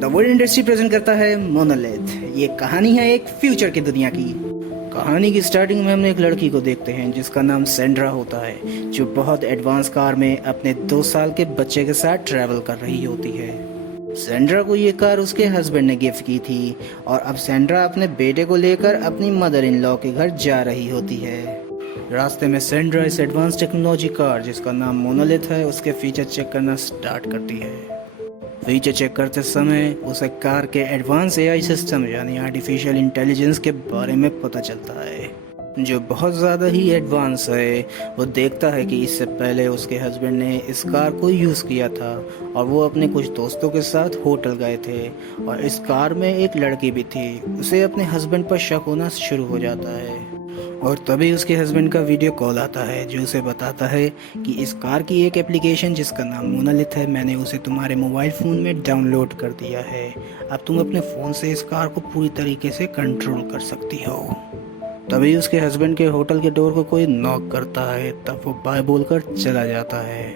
The world industry present करता है monolith. ये कहानी है एक फ्यूचर की दुनिया की। कहानी की स्टार्टिंग में हम एक लड़की को देखते हैं जिसका नाम सेंड्रा होता है, जो बहुत एडवांस कार में अपने 2 साल के बच्चे के साथ ट्रैवल कर रही होती है। सेंड्रा को ये कार उसके हस्बैंड ने गिफ्ट की थी और अब सेंड्रा अपने बेटे को लेकर अपनी मदर इन लॉ के घर जा रही होती है। रास्ते में सेंड्रा इस एडवांस टेक्नोलॉजी कार जिसका नाम मोनोलिथ है उसके फीचर चेक करना स्टार्ट करती है। फीचर चेक करते समय उसे कार के एडवांस एआई सिस्टम यानी आर्टिफिशियल इंटेलिजेंस के बारे में पता चलता है, जो बहुत ज़्यादा ही एडवांस है। वो देखता है कि इससे पहले उसके हस्बैंड ने इस कार को यूज़ किया था और वो अपने कुछ दोस्तों के साथ होटल गए थे और इस कार में एक लड़की भी थी। उसे अपने हस्बैंड पर शक होना शुरू हो जाता है और तभी उसके हस्बैंड का वीडियो कॉल आता है जो उसे बताता है कि इस कार की एक एप्लीकेशन जिसका नाम मोनोलिथ है, मैंने उसे तुम्हारे मोबाइल फ़ोन में डाउनलोड कर दिया है। अब तुम अपने फ़ोन से इस कार को पूरी तरीके से कंट्रोल कर सकती हो। तभी उसके हस्बैंड के होटल के डोर को कोई नॉक करता है, तब वो बाय बोलकर चला जाता है।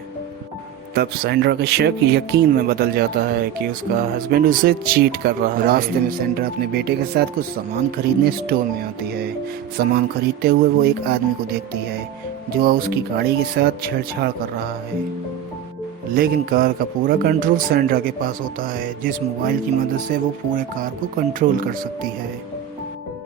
तब सेंड्रा का शक यकीन में बदल जाता है कि उसका हस्बैंड उसे चीट कर रहा है। रास्ते में सेंड्रा अपने बेटे के साथ कुछ सामान खरीदने स्टोर में आती है। सामान खरीदते हुए वो एक आदमी को देखती है जो उसकी गाड़ी के साथ छेड़छाड़ कर रहा है, लेकिन कार का पूरा कंट्रोल सेंड्रा के पास होता है, जिस मोबाइल की मदद से वो पूरे कार को कंट्रोल कर सकती है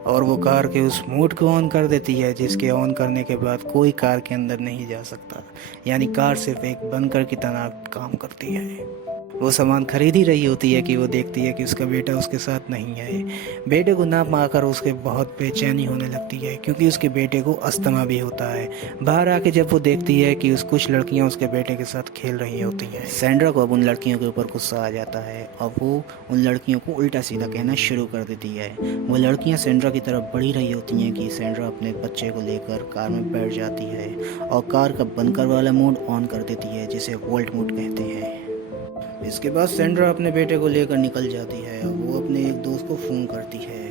और वो कार के उस मोड को ऑन कर देती है जिसके ऑन करने के बाद कोई कार के अंदर नहीं जा सकता, यानी कार सिर्फ एक बंकर की तरह काम करती है। वो सामान खरीद ही रही होती है कि वो देखती है कि उसका बेटा उसके साथ नहीं है। बेटे को ना पाकर उसके बहुत बेचैनी होने लगती है क्योंकि उसके बेटे को अस्थमा भी होता है। बाहर आके जब वो देखती है कि कुछ लड़कियां उसके बेटे के साथ खेल रही होती हैं, सेंड्रा को अब उन लड़कियों के ऊपर गुस्सा आ जाता है और वो उन लड़कियों को उल्टा सीधा कहना शुरू कर देती है। वो लड़कियाँ सेंड्रा की तरफ बढ़ी रही होती हैं कि सेंड्रा अपने बच्चे को लेकर कार में बैठ जाती है और कार का बंकर वाला मोड ऑन कर देती है जिसे वोल्ट मोड कहते हैं। इसके बाद सेंड्रा अपने बेटे को लेकर निकल जाती है और वो अपने एक दोस्त को फ़ोन करती है।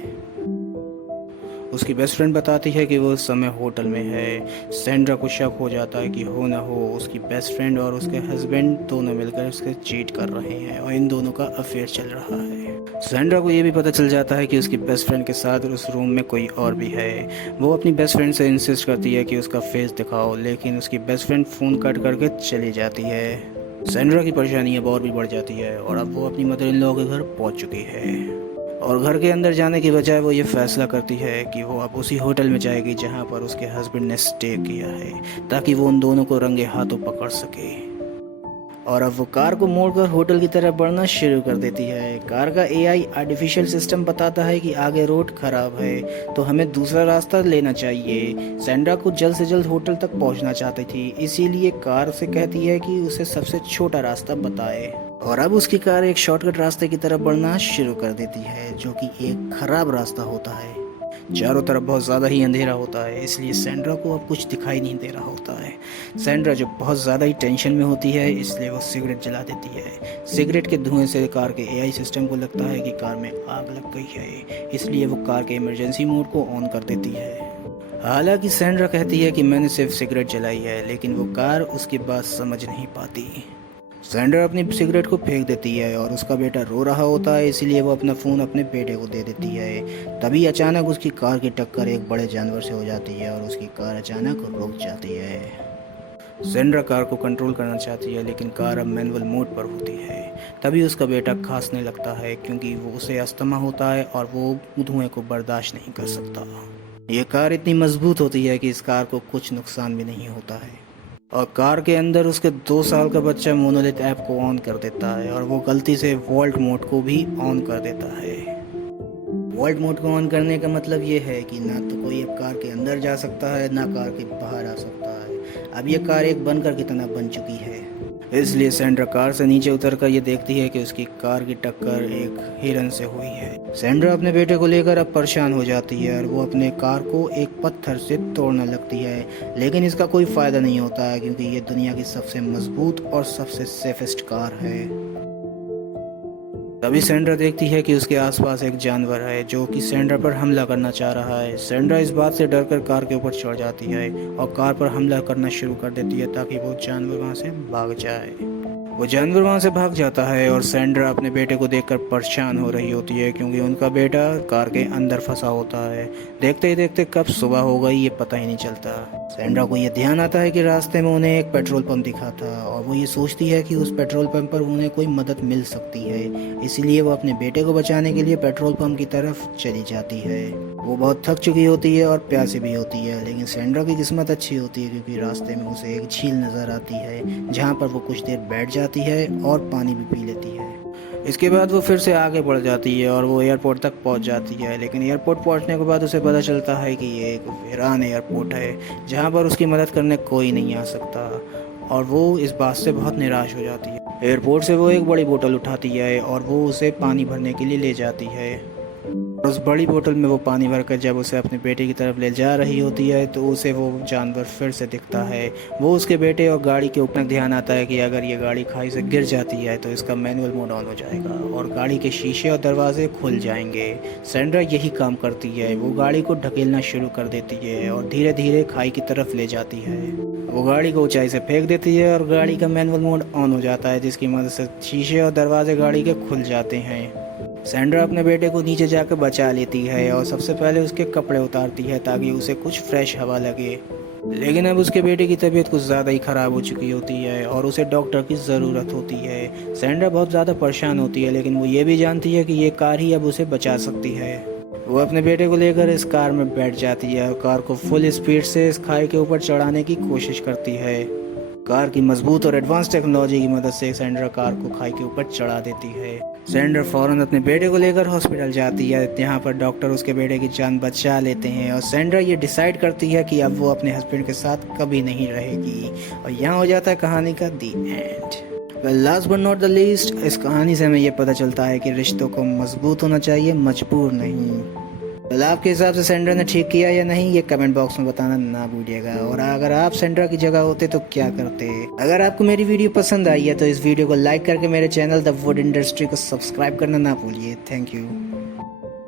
उसकी बेस्ट फ्रेंड बताती है कि वो उस समय होटल में है। सेंड्रा को शक हो जाता है कि हो ना हो उसकी बेस्ट फ्रेंड और उसके हस्बैंड दोनों मिलकर उसके चीट कर रहे हैं और इन दोनों का अफेयर चल रहा है। सेंड्रा को ये भी पता चल जाता है कि उसकी बेस्ट फ्रेंड के साथ उस रूम में कोई और भी है। वो अपनी बेस्ट फ्रेंड से इंसिस्ट करती है कि उसका फेस दिखाओ, लेकिन उसकी बेस्ट फ्रेंड फ़ोन कट करके चली जाती है। सेंड्रा की परेशानी अब और भी बढ़ जाती है और अब वो अपनी मदर इन लॉ के घर पहुंच चुकी है और घर के अंदर जाने की बजाय वो ये फैसला करती है कि वो अब उसी होटल में जाएगी जहां पर उसके हस्बैंड ने स्टे किया है, ताकि वो उन दोनों को रंगे हाथों पकड़ सके। और अब वो कार को मोड़कर होटल की तरफ बढ़ना शुरू कर देती है। कार का एआई आर्टिफिशियल सिस्टम बताता है कि आगे रोड खराब है तो हमें दूसरा रास्ता लेना चाहिए। सेंड्रा को जल्द से जल्द होटल तक पहुंचना चाहती थी, इसीलिए कार से कहती है कि उसे सबसे छोटा रास्ता बताए और अब उसकी कार एक शॉर्टकट रास्ते की तरफ बढ़ना शुरू कर देती है, जो कि एक खराब रास्ता होता है। चारों तरफ बहुत ज़्यादा ही अंधेरा होता है, इसलिए सेंड्रा को अब कुछ दिखाई नहीं दे रहा होता है। सेंड्रा जो बहुत ज़्यादा ही टेंशन में होती है, इसलिए वो सिगरेट जला देती है। सिगरेट के धुएं से कार के एआई सिस्टम को लगता है कि कार में आग लग गई है, इसलिए वो कार के इमरजेंसी मोड को ऑन कर देती है। हालांकि सेंड्रा कहती है कि मैंने सिर्फ सिगरेट जलाई है, लेकिन वो कार उसकी बात समझ नहीं पाती। सेंड्रा अपनी सिगरेट को फेंक देती है और उसका बेटा रो रहा होता है, इसलिए वो अपना फ़ोन अपने बेटे को दे देती है। तभी अचानक उसकी कार की टक्कर एक बड़े जानवर से हो जाती है और उसकी कार अचानक रुक जाती है। सेंड्रा कार को कंट्रोल करना चाहती है, लेकिन कार अब मैनुअल मोड पर होती है। तभी उसका बेटा खांसने लगता है क्योंकि वो उसे अस्थमा होता है और वो धुएं को बर्दाश्त नहीं कर सकता। ये कार इतनी मजबूत होती है कि इस कार को कुछ नुकसान भी नहीं होता है और कार के अंदर उसके 2 साल का बच्चा मोनोलिथ ऐप को ऑन कर देता है और वो गलती से वॉल्ट मोड को भी ऑन कर देता है। वॉल्ट मोड को ऑन करने का मतलब ये है कि ना तो कोई अब कार के अंदर जा सकता है ना कार के बाहर आ सकता है। अब ये कार एक बंकर की तरह बन चुकी है, इसलिए सेंड्रा कार से नीचे उतरकर ये देखती है कि उसकी कार की टक्कर एक हिरन से हुई है। सेंड्रा अपने बेटे को लेकर अब परेशान हो जाती है और वो अपने कार को एक पत्थर से तोड़ने लगती है, लेकिन इसका कोई फ़ायदा नहीं होता है क्योंकि ये दुनिया की सबसे मजबूत और सबसे सेफेस्ट कार है। तभी सेंड्रा देखती है कि उसके आसपास एक जानवर है जो कि सेंड्रा पर हमला करना चाह रहा है। सेंड्रा इस बात से डरकर कार के ऊपर चढ़ जाती है और कार पर हमला करना शुरू कर देती है ताकि वो जानवर वहाँ से भाग जाए। वो जानवर वहाँ से भाग जाता है और सैंड्रा अपने बेटे को देखकर परेशान हो रही होती है क्योंकि उनका बेटा कार के अंदर फंसा होता है। देखते ही देखते कब सुबह हो गई ये पता ही नहीं चलता। सैंड्रा को ये ध्यान आता है कि रास्ते में उन्हें एक पेट्रोल पंप दिखा था और वो ये सोचती है कि उस पेट्रोल पंप पर उन्हें कोई मदद मिल सकती है, इसलिए वो अपने बेटे को बचाने के लिए पेट्रोल पंप की तरफ चली जाती है। वो बहुत थक चुकी होती है और प्यासी भी होती है, लेकिन सैंड्रा की किस्मत अच्छी होती है क्योंकि रास्ते में उसे एक झील नज़र आती है जहाँ पर वो कुछ देर बैठ जाती है और पानी भी पी लेती है। इसके बाद वो फिर से आगे बढ़ जाती है और वो एयरपोर्ट तक पहुंच जाती है, लेकिन एयरपोर्ट पहुंचने के बाद उसे पता चलता है कि ये एक वीरान एयरपोर्ट है जहां पर उसकी मदद करने कोई नहीं आ सकता और वो इस बात से बहुत निराश हो जाती है। एयरपोर्ट से वो एक बड़ी बोतल उठाती है और वो उसे पानी भरने के लिए ले जाती है। उस बड़ी बोतल में वो पानी भरकर जब उसे अपने बेटे की तरफ ले जा रही होती है तो उसे वो जानवर फिर से दिखता है। वो उसके बेटे और गाड़ी के ऊपर ध्यान आता है कि अगर ये गाड़ी खाई से गिर जाती है तो इसका मैनुअल मोड ऑन हो जाएगा और गाड़ी के शीशे और दरवाजे खुल जाएंगे। सैंड्रा यही काम करती है, वो गाड़ी को ढकेलना शुरू कर देती है और धीरे धीरे खाई की तरफ ले जाती है। वो गाड़ी को ऊंचाई से फेंक देती है और गाड़ी का मैनुअल मोड ऑन हो जाता है जिसकी मदद से शीशे और दरवाजे गाड़ी के खुल जाते हैं। सैंड्रा अपने बेटे को नीचे जाकर बचा लेती है और सबसे पहले उसके कपड़े उतारती है ताकि उसे कुछ फ्रेश हवा लगे, लेकिन अब उसके बेटे की तबीयत कुछ ज़्यादा ही ख़राब हो चुकी होती है और उसे डॉक्टर की ज़रूरत होती है। सैंड्रा बहुत ज़्यादा परेशान होती है, लेकिन वो ये भी जानती है कि ये कार ही अब उसे बचा सकती है। वो अपने बेटे को लेकर इस कार में बैठ जाती है और कार को फुल स्पीड से इस खाई के ऊपर चढ़ाने की कोशिश करती है। कार की मजबूत और एडवांस टेक्नोलॉजी की मदद से सैंड्रा कार को खाई के ऊपर चढ़ा देती है। सैंड्रा फौरन अपने बेटे को लेकर हॉस्पिटल जाती है। यहाँ पर डॉक्टर उसके बेटे की जान बचा लेते हैं और सैंड्रा ये डिसाइड करती है कि अब वो अपने हस्बैंड के साथ कभी नहीं रहेगी और यहाँ हो जाता है कहानी का the end. Last but not the least, इस कहानी से हमें ये पता चलता है कि रिश्तों को मजबूत होना चाहिए, मजबूर नहीं। तो आपके हिसाब से सैंड्रा ने ठीक किया या नहीं, ये कमेंट बॉक्स में बताना ना भूलिएगा। और अगर आप सैंड्रा की जगह होते तो क्या करते। अगर आपको मेरी वीडियो पसंद आई है तो इस वीडियो को लाइक करके मेरे चैनल द वुड इंडस्ट्री को सब्सक्राइब करना ना भूलिए। Thank you.